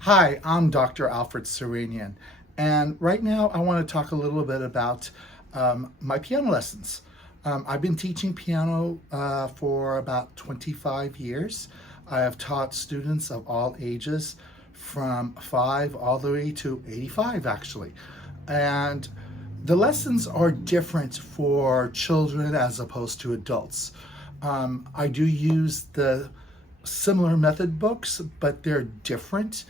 Hi, I'm Dr. Alfred Surenyan, and right now I want to talk a little bit about my piano lessons. I've been teaching piano for about 25 years. I have taught students of all ages from 5 all the way to 85, actually. And the lessons are different for children as opposed to adults. I do use the similar method books, but they're different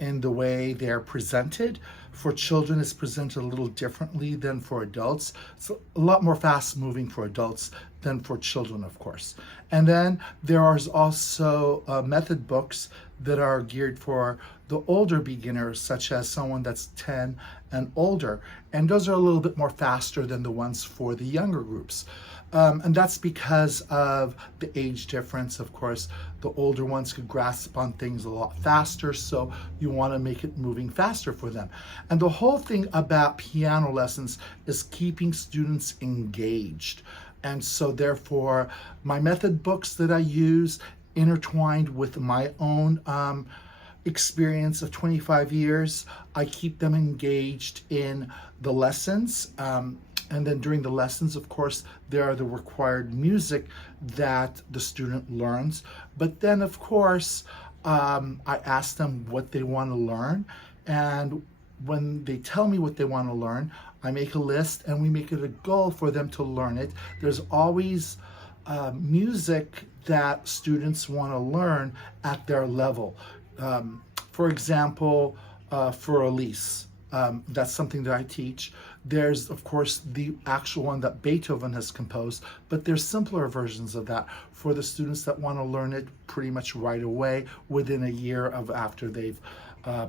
in the way they're presented. For children, it's presented a little differently than for adults. It's a lot more fast moving for adults than for children, of course. And then there are also method books that are geared for the older beginners, such as someone that's 10 and older. And those are a little bit more faster than the ones for the younger groups. And that's because of the age difference. Of course, the older ones could grasp on things a lot faster, so you want to make it moving faster for them. And the whole thing about piano lessons is keeping students engaged. And so therefore, my method books that I use intertwined with my own experience of 25 years, I keep them engaged in the lessons. And then during the lessons, of course, there are the required music that the student learns. But then, of course, I ask them what they want to learn. And when they tell me what they want to learn, I make a list and we make it a goal for them to learn it. There's always music that students want to learn at their level. For example, for Elise, that's something that I teach. There's, of course, the actual one that Beethoven has composed, but there's simpler versions of that for the students that want to learn it pretty much right away within a year of after they've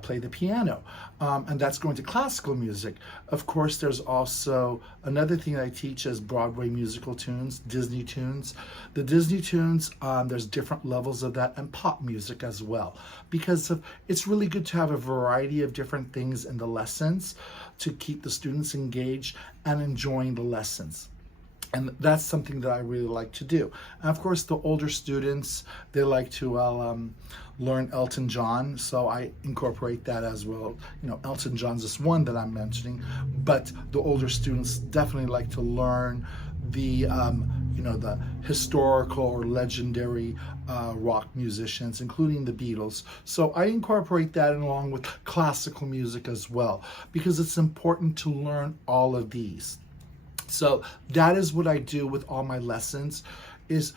played the piano. And that's going to classical music. Of course, there's also another thing I teach is Broadway musical tunes, Disney tunes. The Disney tunes, there's different levels of that, and pop music as well. Because it's really good to have a variety of different things in the lessons to keep the students engaged and enjoying the lessons. And that's something that I really like to do. And of course, the older students, they like to learn Elton John, so I incorporate that as well. You know, Elton John's just one that I'm mentioning, but the older students definitely like to learn the the historical or legendary rock musicians, including the Beatles. So I incorporate that along with classical music as well, because it's important to learn all of these. So that is what I do with all my lessons, is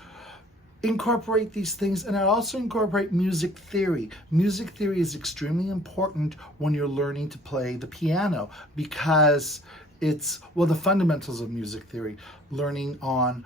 incorporate these things. And I also incorporate music theory. Music theory is extremely important when you're learning to play the piano, because it's, well, the fundamentals of music theory, learning on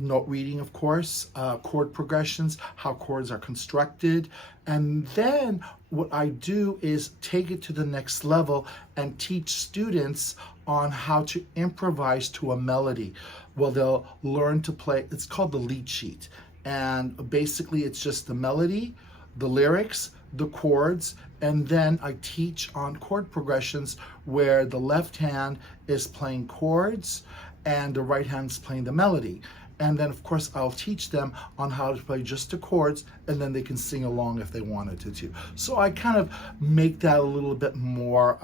note reading, of course, chord progressions, how chords are constructed. And then what I do is take it to the next level and teach students on how to improvise to a melody. Well, they'll learn to play, it's called the lead sheet. And basically it's just the melody, the lyrics, the chords, and then I teach on chord progressions where the left hand is playing chords and the right hand's playing the melody. And then, of course, I'll teach them on how to play just the chords, and then they can sing along if they wanted to too. So I kind of make that a little bit more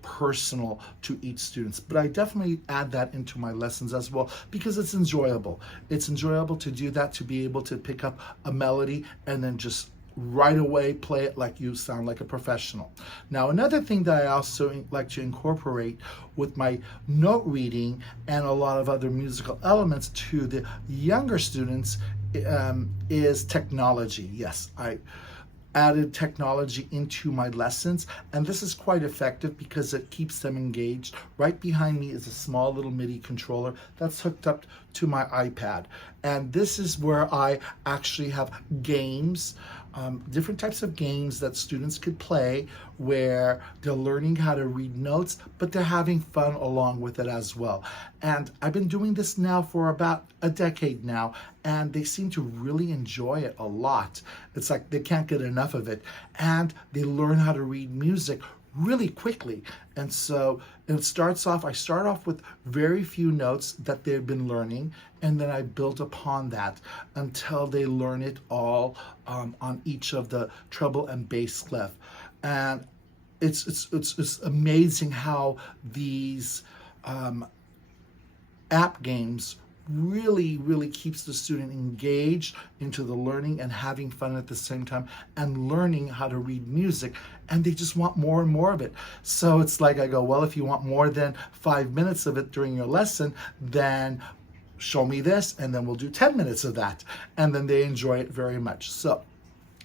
personal to each student. But I definitely add that into my lessons as well, because it's enjoyable. It's enjoyable to do that, to be able to pick up a melody and then just right away play it like you sound like a professional. Now, another thing that I also like to incorporate with my note reading and a lot of other musical elements to the younger students is technology. Yes, I added technology into my lessons, and this is quite effective because it keeps them engaged. Right behind me is a small little MIDI controller that's hooked up to my iPad, and this is where I actually have games, different types of games that students could play, where they're learning how to read notes, but they're having fun along with it as well. And I've been doing this now for about a decade now, and they seem to really enjoy it a lot. It's like they can't get enough of it, and they learn how to read music really quickly. And so I start off with very few notes that they've been learning, and then I build upon that until they learn it all on each of the treble and bass clef. And it's amazing how these app games really keeps the student engaged into the learning and having fun at the same time, and learning how to read music, and they just want more and more of it. So it's like I go, well, if you want more than 5 minutes of it during your lesson, then show me this, and then we'll do 10 minutes of that, and then they enjoy it very much. So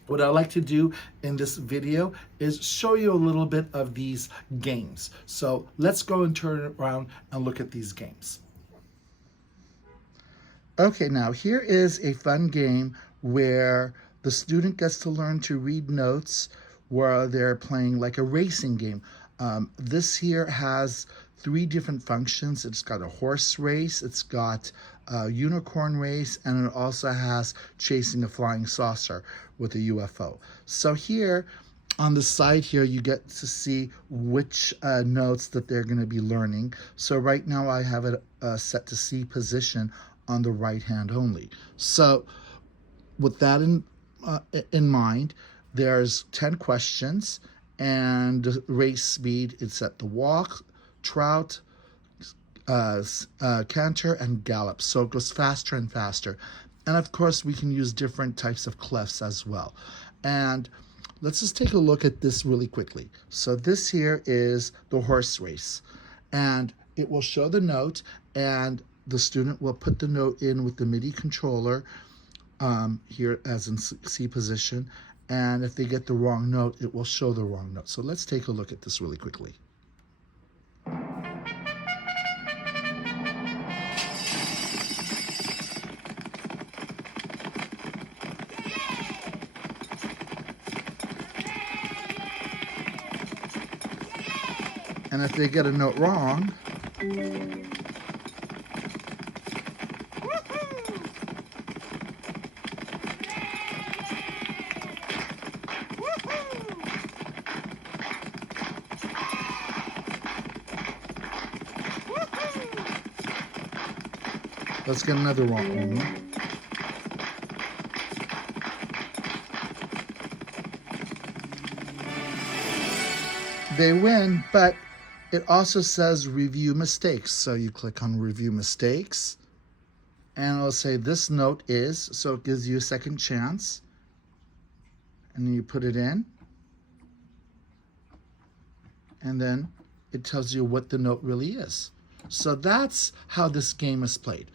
what I like to do in this video is show you a little bit of these games. So let's go and turn it around and look at these games. Okay, now here is a fun game where the student gets to learn to read notes while they're playing like a racing game. This here has 3 different functions. It's got a horse race, it's got a unicorn race, and it also has chasing a flying saucer with a UFO. So here on the side here, you get to see which notes that they're going to be learning. So right now I have it set to C position on the right hand only. So with that in mind, there's 10 questions, and the race speed is at the walk, trot, canter, and gallop. So it goes faster and faster. And of course, we can use different types of clefs as well. And let's just take a look at this really quickly. So this here is the horse race, and it will show the note, and the student will put the note in with the MIDI controller here as in C position, and if they get the wrong note, it will show the wrong note. So let's take a look at this really quickly. And if they get a note wrong, let's get another wrong. They win, but it also says review mistakes. So you click on review mistakes, and it'll say this note is, so it gives you a second chance. And then you put it in, and then it tells you what the note really is. So that's how this game is played.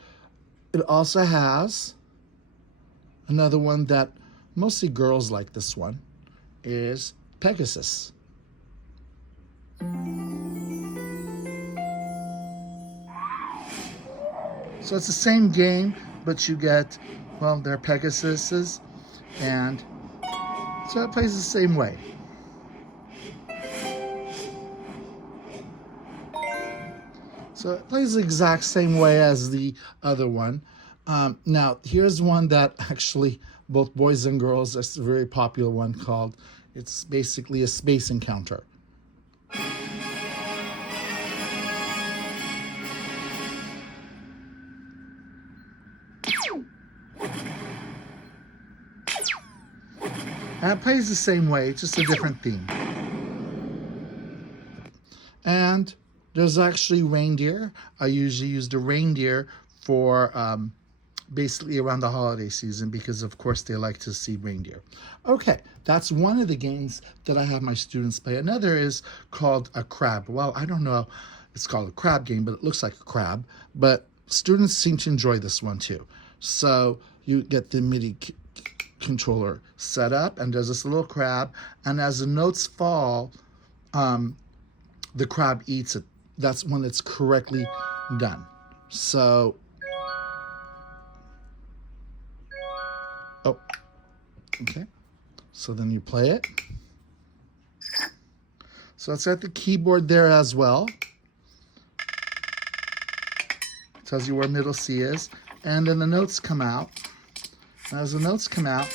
It also has another one that mostly girls like. This one is Pegasus. So it's the same game, but you get, well, they're Pegasuses, and so it plays the same way. So it plays the exact same way as the other one. Now, here's one that actually both boys and girls, it's a very popular one called, it's basically a space encounter. And it plays the same way, just a different theme. And there's actually reindeer. I usually use the reindeer for basically around the holiday season, because of course they like to see reindeer. Okay, that's one of the games that I have my students play. Another is called a crab. Well, I don't know, it's called a crab game, but it looks like a crab. But students seem to enjoy this one too. So you get the MIDI controller set up, and there's this little crab, and as the notes fall, the crab eats it. That's when it's correctly done. So, oh, okay. So then you play it. So it's got the keyboard there as well. It tells you where middle C is, and then the notes come out. And as the notes come out,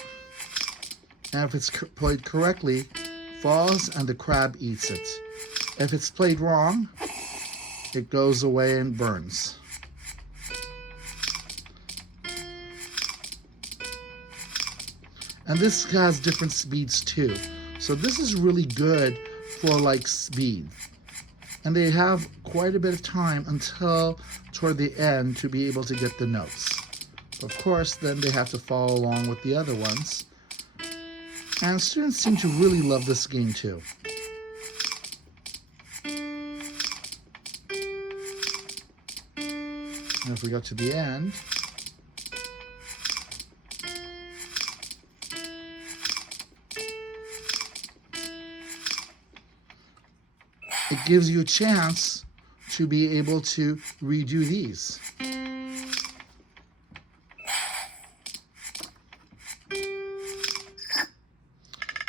and if it's played correctly, falls and the crab eats it. If it's played wrong, it goes away and burns. And this has different speeds too. So this is really good for like speed. And they have quite a bit of time until toward the end to be able to get the notes. Of course, then they have to follow along with the other ones. And students seem to really love this game too. And if we go to the end, it gives you a chance to be able to redo these.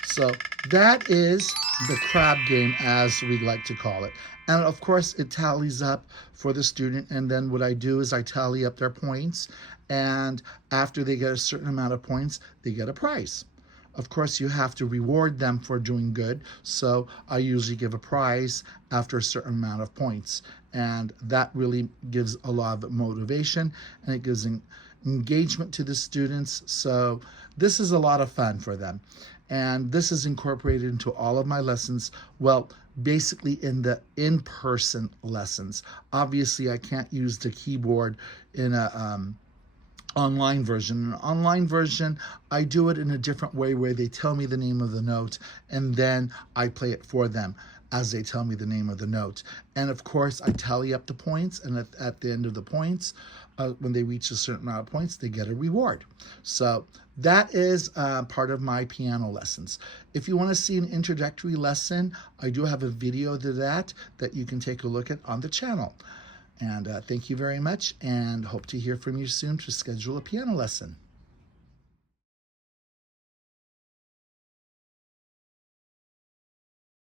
So that is the crab game, as we like to call it. And of course, it tallies up for the student. And then what I do is I tally up their points. And after they get a certain amount of points, they get a prize. Of course, you have to reward them for doing good. So I usually give a prize after a certain amount of points. And that really gives a lot of motivation, and it gives engagement to the students. So this is a lot of fun for them. And this is incorporated into all of my lessons. Well, basically in the in-person lessons. Obviously, I can't use the keyboard in a online version. An online version, I do it in a different way where they tell me the name of the note and then I play it for them as they tell me the name of the note. And of course, I tally up the points, and at the end of the points, when they reach a certain amount of points, they get a reward. So that is part of my piano lessons. If you want to see an introductory lesson, I do have a video to that you can take a look at on the channel. And thank you very much, and hope to hear from you soon to schedule a piano lesson.